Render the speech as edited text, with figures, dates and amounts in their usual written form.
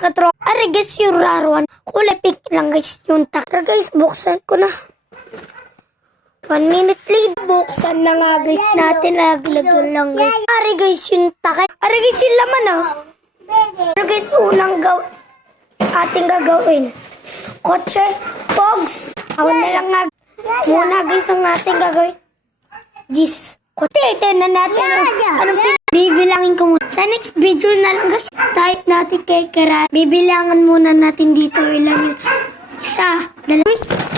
katro. Are guys, yung raruan. Kulay pink lang guys yung takra guys. Buksan ko na. 1 minute lead. Buksan na nga guys natin. Laglag lang guys. Are guys yung takay. Are guys yung laman ah. Ano guys unang ating gagawin? Kotse, pogs. Ako na lang nga. Muna guys ang ating gagawin. Gis. Kote, ito na natin. Anong bibilangin ko muna. Sa next video na lang guys. Type natin kay Kara. Bibilangan muna natin dito ilan yun. 1, 2.